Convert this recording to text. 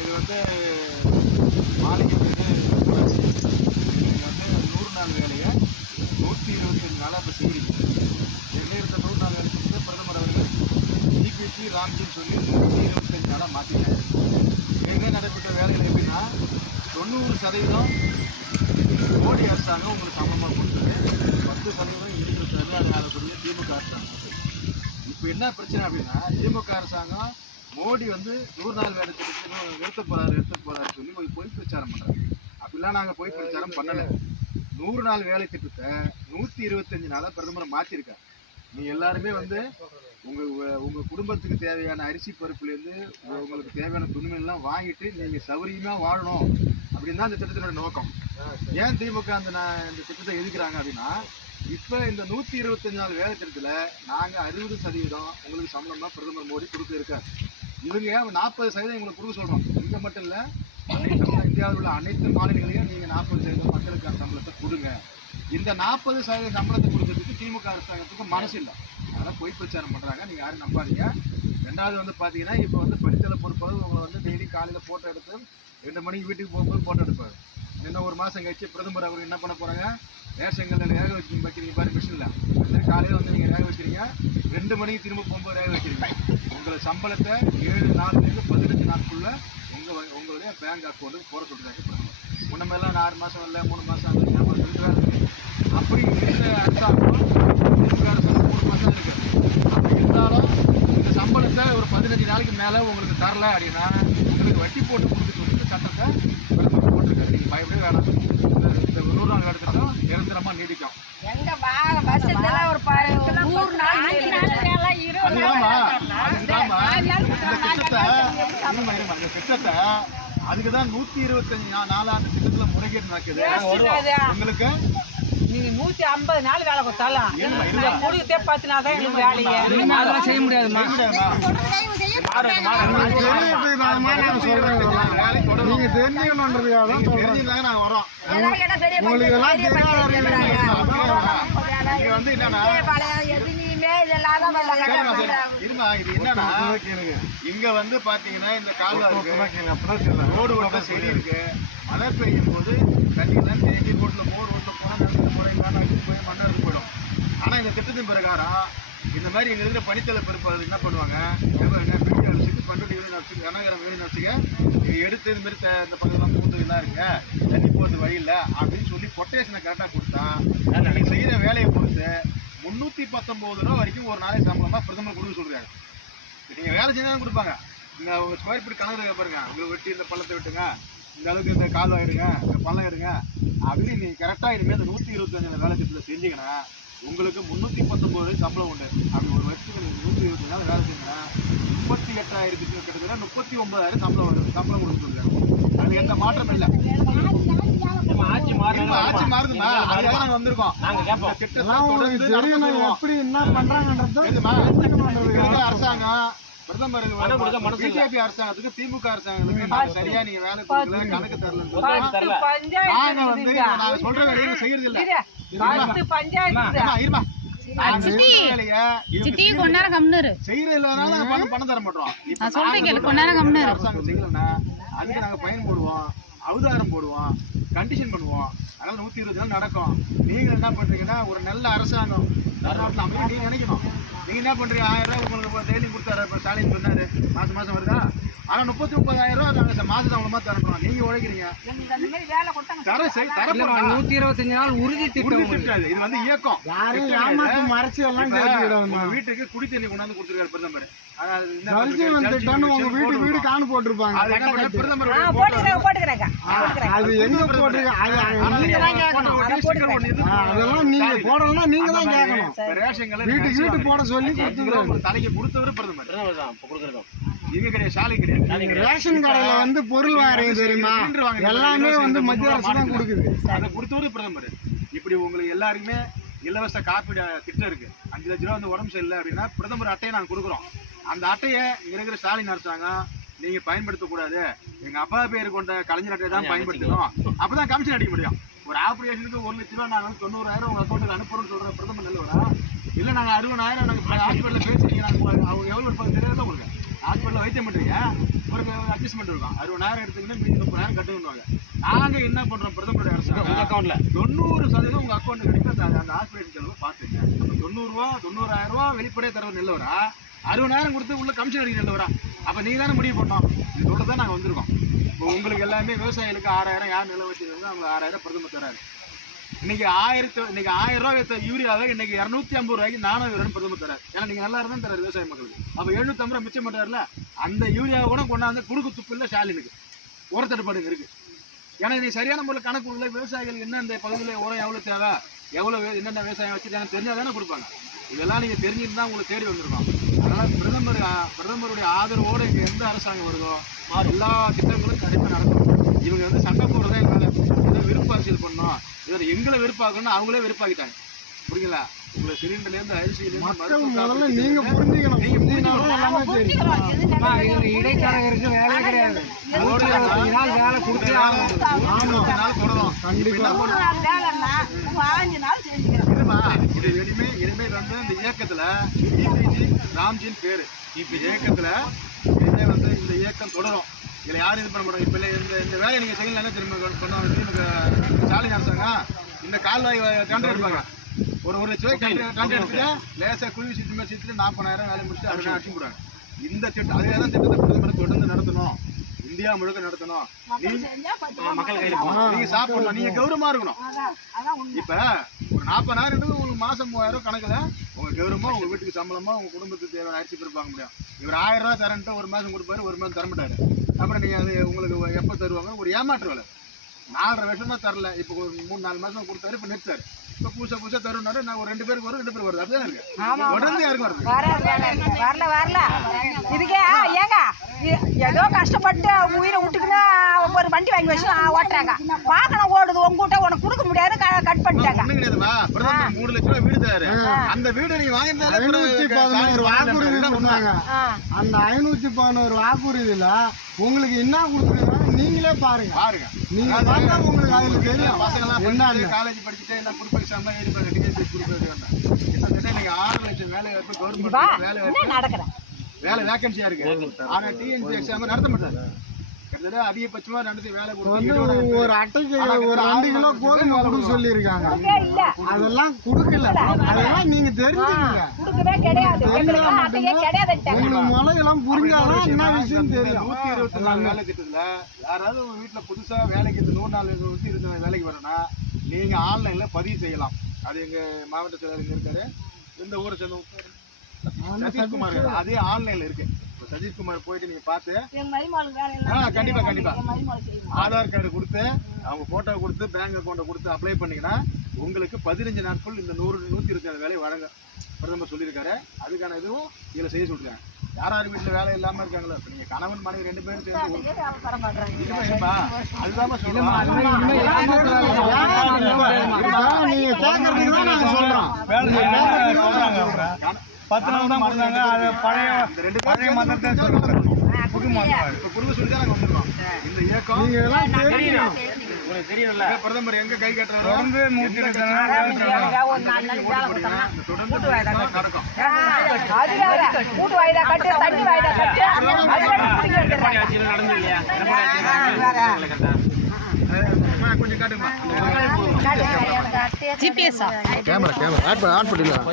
இது வந்து மாளிகை வந்து நீங்கள் வந்து 100 நாள் வேலையை 125 நாளாக இப்போ செய்கிறீங்க. ஏற்கனவே இருந்த 100 நாள் வேலை செஞ்சு பிரதமர் அவர்கள் டிபிபி ராம்ஜின்னு சொல்லி 125 நாளாக மாற்றிட்டாங்க. ஏற்கனவே நடைபெற்ற வேலைகள் எப்படின்னா 90% மோடி அரசாங்கம் உங்களுக்கு சமமாக கொடுத்தது, 10% இருக்கிறது அது ஆகக்கூடிய திமுக அரசாங்கம். இப்போ என்ன பிரச்சனை அப்படின்னா திமுக அரசாங்கம் மோடி வந்து 100 நாள் வேலை திட்டத்தை நிறுத்த போறாரு சொல்லி போய் பிரச்சாரம் பண்றாங்க. அப்படிலாம் நாங்கள் போய் பிரச்சாரம் பண்ணலை. 100 நாள் வேலை திட்டத்தை 125 நாளாக பிரதமர் மாற்றிருக்காரு. நீங்க எல்லாருமே வந்து உங்க குடும்பத்துக்கு தேவையான அரிசி பருப்புலேருந்து உங்களுக்கு தேவையான துணிமெல்லாம் வாங்கிட்டு நீங்க சௌகரியமா வாழணும் அப்படின்னு தான் இந்த திட்டத்தினோட நோக்கம். ஏன் திமுக இந்த திட்டத்தை எதிர்க்கிறாங்க அப்படின்னா, இப்போ இந்த 125 நாள் வேலை திட்டத்தில் நாங்கள் 60% உங்களுக்கு சம்பளம் தான் பிரதமர் மோடி கொடுக்க இருக்காரு. இவங்க 40% உங்களுக்கு கொடுக்க சொல்கிறோம். இங்கே மட்டும் இல்லை, இந்தியாவில் உள்ள அனைத்து மாநிலங்களையும் நீங்கள் 40% மக்களுக்கான சம்பளத்தை கொடுங்க. இந்த 40% சம்பளத்தை கொடுக்கறதுக்கு திமுக அரசாங்கத்துக்கு மனசு இல்லை. அதெல்லாம் பொய் பிரச்சாரம் பண்ணுறாங்க. நீங்கள் யாரும் நம்பாதீங்க. ரெண்டாவது வந்து பார்த்தீங்கன்னா, இப்போ வந்து படித்தலை பொறுப்பது உங்களை வந்து டெய்லி காலையில் ஃபோட்டோ எடுத்து 2 மணிக்கு வீட்டுக்கு போகும்போது ஃபோட்டோ எடுப்பார். இன்னும் ஒரு மாதம் கழிச்சு பிரதமர் அவர் என்ன பண்ண போகிறாங்க, ரேஷன்களில் வேக வைக்கிறீங்க பாரு மிஷினில். சரி, காலையில் வந்து நீங்கள் வேக வைக்கிறீங்க, 2 மணிக்கு திரும்ப போகும்போது வேக வைக்கிறீங்க. உங்களை சம்பளத்தை 7 நாள்லேருந்து 15 நாட்குள்ளே உங்களுடைய பேங்க் அக்கௌண்ட்டுக்கு போட சொல்கிறாங்க பிரதமர். முன்னமெல்லாம் 6 மாதம் இல்லை 3 மாதம் ஆகுது. அப்படி இருக்கிற அரசாங்கம் திமுக அரசாங்கம் 3 மாதம் இருக்குது. அப்படி இருந்தாலும் இந்த சம்பளத்தை ஒரு 15 நாளைக்கு மேலே உங்களுக்கு தரல அப்படின்னா உங்களுக்கு வட்டி போட்டு கொடுத்துட்டு வந்து சட்டத்தை பிரதமர் போட்டிருக்காரு. நீங்கள் பயப்படவே வேணாம். இந்த 100 நாள் எடுத்துட்டோம் நிரந்தரமாக நீடிக்கும். இந்த திட்டத்தை அதுக்கு தான் 125 நாளாண்டு திட்டத்தில் முறைகேடு நடக்குது. உங்களுக்கு நீங்க 150 நாள் வேலை கொடுத்தாலும் முடிவுதே 10 நாள் தான் எங்களுக்கு வேலையே. அதெல்லாம் செய்ய முடியாதுமா. நீங்க தெரிஞ்சுக்கணுன்றதுக்காக தான் தெரிஞ்சுதாங்க நாங்கள் வரோம். உங்களுக்கு எல்லாம் நீங்க வந்து என்னன்னா இது என்னன்னா இங்க வந்து பாத்தீங்கன்னா இந்த கால்வாய் ரோடு ஓட்ட செடி இருக்கு. மழை பெய்யும் போது தண்ணியெல்லாம் தேங்கி ரோட்ல போர் ஓட்ட போனா நல்ல முறையிலான போய் மண்ணாருக்கு போயிடும். ஆனா இந்த திட்டத்தின் பிரகாரம் இந்த மாதிரி எங்க இருக்கிற பணித்தலை பொறுப்பு என்ன பண்ணுவாங்க, வீடியோ வச்சுட்டு 12 யூனிட் கனகரம் யூனிட் வச்சுக்க எடுத்து இந்த மாதிரி இந்த பக்கத்தில் பூந்துலாம் இருங்க, தண்ணி போகிறது வழி இல்லை அப்படின்னு சொல்லி கொட்டேஷனை கரெக்டாக கொடுத்தா நீங்கள் செய்கிற வேலையை பொறுத்து 319 ரூபா வரைக்கும் ஒரு நாளைக்கு சம்பளமாக பிரதமர் கொடுக்க சொல்கிறாங்க. நீங்கள் வேலை செஞ்சாலும் கொடுப்பாங்க. நீங்கள் உங்கள் ஸ்கொயர் ஃபீட் கணக்கு பாருங்க, உங்களுக்கு வெட்டி இந்த பள்ளத்தை விட்டுங்க, இந்த அளவுக்கு இந்த கால்வாய் எடுங்க, இந்த பள்ளம் எடுங்க அப்படின்னு நீங்கள் கரெக்டாக இனிமேல் இந்த 125 வேலை திட்டத்தில் செஞ்சீங்கன்னா உங்களுக்கு 319 சம்பளம் உண்டு. அப்படி ஒரு வருஷத்துக்கு நீங்கள் 120 நாள் வேலை செஞ்சீங்கன்னா 38,000 கிட்டத்தட்ட 39,000 சம்பளம் கொடுக்க சொல்லுங்க. அது எந்த மாற்றம் இல்லை. ஆட்சி மாறுதுமா, அதுக்காக நாங்கள் வந்திருக்கோம். அரசாங்கம் பிரதமர் பிஜேபி அரசாங்கத்துக்கு திமுக அரசாங்கத்துக்கு சரியா நீங்க வேலை கொடுக்கல, கணக்கு தரல. நாங்க வந்து நாங்க சொல்ற வேலையை செய்யறது இல்லை. பணம் தர மாட்டோம். அரசாங்கம் செய்யலன்னா அதுக்கு நாங்க பயன் போடுவோம், அவதாரம் போடுவோம், கண்டிஷன் பண்ணுவோம். அதனால 120 நாள் நடக்கும். நீங்க என்ன பண்றீங்கன்னா, ஒரு நல்ல அரசாங்கம் நீங்க நினைக்கணும். நீங்க என்ன பண்றீங்க, 1000 ரூபாய் உங்களுக்கு டெய்லி கொடுத்தாரு. இப்போ ஸ்டாலின் சொன்னாரு மாசம் வருதா, ஆனா 30-30,000 ரூபாய் நாங்க மாசம் மூலமா தரணும். நீங்க உழைக்கிறீங்க. 125 நாள் உறுதி திட்டம். இது வந்து இயக்கம். வீட்டுக்கு குடி தண்ணி கொண்டாந்து கொடுத்துருக்காரு பிரதமர். வீடு காணு போட்டிருப்பாங்க. அதெல்லாம் நீங்க போடலன்னா நீங்க தான் கேட்கணும். வீட்டு போட சொல்லி தலைக்கு கொடுத்தவரு பிரதமர். இது கிடையாது, சாலை கிடையாது. ரேஷன் கடையில வந்து பொருள் வாங்குறீங்க தெரியுமா, எல்லாமே வந்து மத்திய அரசு தான் கொடுக்குது. அதை கொடுத்தவரு பிரதமர். இப்படி உங்களுக்கு எல்லாருக்குமே இலவச காப்பீடு திட்டம் இருக்கு. 5 லட்ச ரூபா வந்து உடம்பு சரியில்லை அப்படின்னா பிரதமர் அட்டையை நாங்கள் கொடுக்குறோம். அந்த அட்டையை இருக்கிற ஸ்டாலின் அரசாங்கம் நீங்க பயன்படுத்தக்கூடாது, எங்க அப்பா பேர் கொண்ட கலைஞர் அட்டையை தான் பயன்படுத்தணும், அப்பதான் கமிஷன் அடிக்க முடியும். ஒரு ஆப்ரேஷனுக்கு 1 லட்ச ரூபா நாங்கள் 90,000 உங்க அக்கௌண்ட்டுக்கு அனுப்புறோம்னு சொல்ற பிரதமர் நல்லவரா? இல்லை நாங்கள் 60,000 நாங்கள் ஹாஸ்பிட்டலில் பேசுறீங்க, நாங்கள் அவங்க எவ்வளோ இருப்பாங்க தெரியாத உங்களுக்கு ஹாஸ்பிட்டலில் வைத்தியம் பண்ணுறீங்க. ஒரு அட்ஜஸ்ட்மெண்ட் இருக்கும். 60,000 எடுத்தீங்கன்னா மீதி 30,000 கட்டுவாங்க. நாங்க என்ன பண்றோம், பிரதமருடைய அரசாங்கம் அக்கௌண்ட்ல 90% உங்க அக்கௌண்ட் கிடைக்கும். அந்த ஹாஸ்பிட்டல் செலவு பாத்துங்க. 90,000 ரூபா வெளிப்படையா தரவு நல்லவரா, 60,000 கொடுத்து உள்ள கமிஷன் அடிக்க நல்லவரா? அப்ப நீங்க தானே முடிவு பண்ணோம். இதோட தான் நாங்க வந்திருக்கோம். இப்போ உங்களுக்கு எல்லாமே விவசாயிகளுக்கு 6,000 யார் நில வச்சிருந்தா அவங்க 6,000 பிரதமர் தராரு. இன்னைக்கு 1000 ரூபாய் வைத்த யூரியாவை இன்னைக்கு 250 ரூபாய்க்கு 400 பிரதமர் தராரு. ஏன்னா நீங்க நல்லா இருந்தா தராரு விவசாய மக்களுக்கு. அப்ப 750 ரூபாய் மிச்சம் பண்றாருல, அந்த யூரியாவை கூட கொண்டாந்து குடுக்கு துப்பு இல்லை ஸ்டாலினுக்கு உரத்தட்டுப்பாடு இருக்கு. ஏன்னா நீ சரியான முறையில் கணக்கு உள்ள விவசாயிகள் என்ன இந்த பகுதியில் உரம் எவ்வளோ தேவை, என்னென்ன விவசாயம் வச்சுருக்காங்க தெரிஞ்சால் தானே கொடுப்பாங்க. இதெல்லாம் நீங்கள் தெரிஞ்சுட்டு தான் உங்களுக்கு தேடி வந்திருக்கோம். அதனால் பிரதமருடைய ஆதரவோடு இங்கே எந்த அரசாங்கம் வருதோ எல்லா திட்டங்களும் கண்டிப்பாக நடக்கும். இவங்க வந்து சண்டை போடுறதே எங்களை இதை வெறுப்பு அரசியல் பண்ணோம், இதில் எங்களை வெறுப்பாக்கணும்னு அவங்களே வெறுப்பாக்கிட்டாங்க. புரியுங்களா? உங்களை சிலிண்டர்லேருந்து முதல்ல நீங்க புரிஞ்சுக்கணும். இடைத்தரகருக்கு வேலையே கிடையாது. 25 நாள் வேலை கொடுத்தே ஆகணும். இனிமேல் வந்து இந்த இயக்கத்துல டிபிஜி ராம்ஜின் பேரு. இயக்கத்துல இனிமே வந்து இந்த இயக்கம் தொடரும். இதுல யாரும் இது பண்ண மாட்டோம். இப்ப இந்த வேலையை நீங்க செய்யலாம் திரும்ப பண்ணுவாங்க. ஸ்டாலின் அரசாங்கம் இந்த கால்வாய் டெண்டர் எடுப்பாங்க. ஒரு லட்ச ரூபாய் டெண்டர் எடுத்துட்டு லேசா குழி சீட்டு 40,000 வேலை முடிச்சுட்டு அதை அடிச்சு போடுவாங்க. இந்த திட்டம் அதேதான் திட்டத்தை பிரதமர் தொடர்ந்து நடத்தணும், இந்தியா முழுக்க நடத்தணும். மக்கள் கையில நீங்க சாப்பிடணும், நீங்க கௌரவமா இருக்கணும். இப்ப ஒரு 40,000 உங்களுக்கு மாசம் 3,000 கணக்குல உங்க கௌரவமா உங்க வீட்டுக்கு சம்பளமா உங்க குடும்பத்துக்கு தேவையான அரிசி பிறப்பாங்க முடியும். இவர் 1000 ரூபாய் தரன்ட்டு ஒரு மாசம் கொடுப்பாரு, ஒரு மாதம் தரமாட்டாரு. அப்புறம் நீங்க அது உங்களுக்கு எப்ப தருவாங்க? ஒரு ஏமாற்று வேலை. 4.5 வருஷமா தரல. இப்போ ஒரு 3-4 மாசம் கொடுத்தாரு, இப்ப நிறுத்தாரு. இப்ப புதுசா தருனாரு. நான் ஒரு 2 பேருக்கு வரும், 2 பேருக்கு வருது. அப்படிதான் இருக்கு. உடனே யாருக்கு வருது? வரல இதுக்கே ஏங்க ஏதோ கஷ்டப்பட்டு உயிரை விட்டுக்குன்னு ஒரு வண்டி வாங்கி வச்சு ஓட்டுறாங்க. வாகனம் ஓடுது, உங்ககிட்ட உனக்கு கொடுக்க முடியாது, கட் பண்ணிட்டாங்க. ஒண்ணும் கிடையாதுமா. பிரதமர் 3 லட்ச ரூபாய் வீடு தராரு. அந்த வீடு நீங்க வாங்கியிருந்தாலே 511 வாக்குறுதி கொடுத்தாங்க. அந்த 511 வாக்குறுதியில உங்களுக்கு என்ன கொடுத்துருக்காங்க நீங்களே பாருங்க. நீங்க பார்த்தா உங்களுக்கு அதுல தெரியும். பசங்களாம் என்ன காலேஜ் படிச்சுட்டு என்ன குரூப் எக்ஸாம் எழுதி பாருங்க. டிஎன்பிஎஸ்சி குரூப் எழுதி வந்தேன். கிட்டத்தட்ட இன்னைக்கு 6 லட்சம் வேலை வாய்ப்பு கவர்மெண்ட் வேலை வேகன்சியா இருக்கு. ஆனா டிஎன்பிஎஸ்சி எக்ஸாம் நடத்த மாட்டாங்க. கிட்டத்தட்ட அதிகபட்சமா நடத்தி வேலை கொடுத்து ஒரு அட்டைக்கு ஒரு 2 கிலோ கோதுமை கொடுக்க சொல்லி இருக்காங்க. அதெல்லாம் கொடுக்கல. அதெல்லாம் நீங்க தெரிஞ்சுக்கங்க. உங்களுக்கு முளையெல்லாம் புரிஞ்சாதான் என்ன விஷயம் தெரியும். 124 வேலை திட்டத்துல யாராவது உங்க வீட்டுல புதுசா வேலைக்கு 100 நாள் 120 வேலைக்கு வரணும்னா நீங்க ஆன்லைன்ல பதிவு செய்யலாம். அது எங்க மாவட்ட செயலாளர் இருக்காரு, இந்த ஊரை சேர்ந்த சதீஷ்குமார், அதே ஆன்லைன்ல இருக்கு. சதீஷ்குமார் போயிட்டு நீங்க பார்த்து கண்டிப்பா ஆதார் கார்டு கொடுத்து அவங்க போட்டோ கொடுத்து பேங்க் அக்கௌண்ட்டை கொடுத்து அப்ளை பண்ணீங்கன்னா உங்களுக்கு 15 நாட்கள் இந்த 127 வேலையை வழங்க பிரதமர் சொல்லியிருக்காரு. அதுக்கான இதுவும் இதுல செய்ய சொல்றாங்க. யார் வீட்டுல வேலை இல்லாம இருக்காங்களோ, நீங்க கணவன் மனைவி 2 பேரும் சேர்ந்து அதுதான் சொல்லுவோம். நீங்க கேட்கறதுக்கு தான் நாங்க சொல்றோம். 10 நாள் தான் கொடுத்தாங்க. அது பழைய மதத்தை புது மதம் குடும்ப சொல்லி தான் நாங்க வந்திருக்கோம். இந்த இயக்கம் நீங்க எல்லாம் தெரியும். உங்களுக்கு தெரியும்ல, பிரதமர் எங்க கை கட்டுறாரு தொடர்ந்து 120 நாள் கொஞ்சம் காட்டுமா ஜிபிஎஸ் கேமரா ஆன் பண்ணிடலாம்.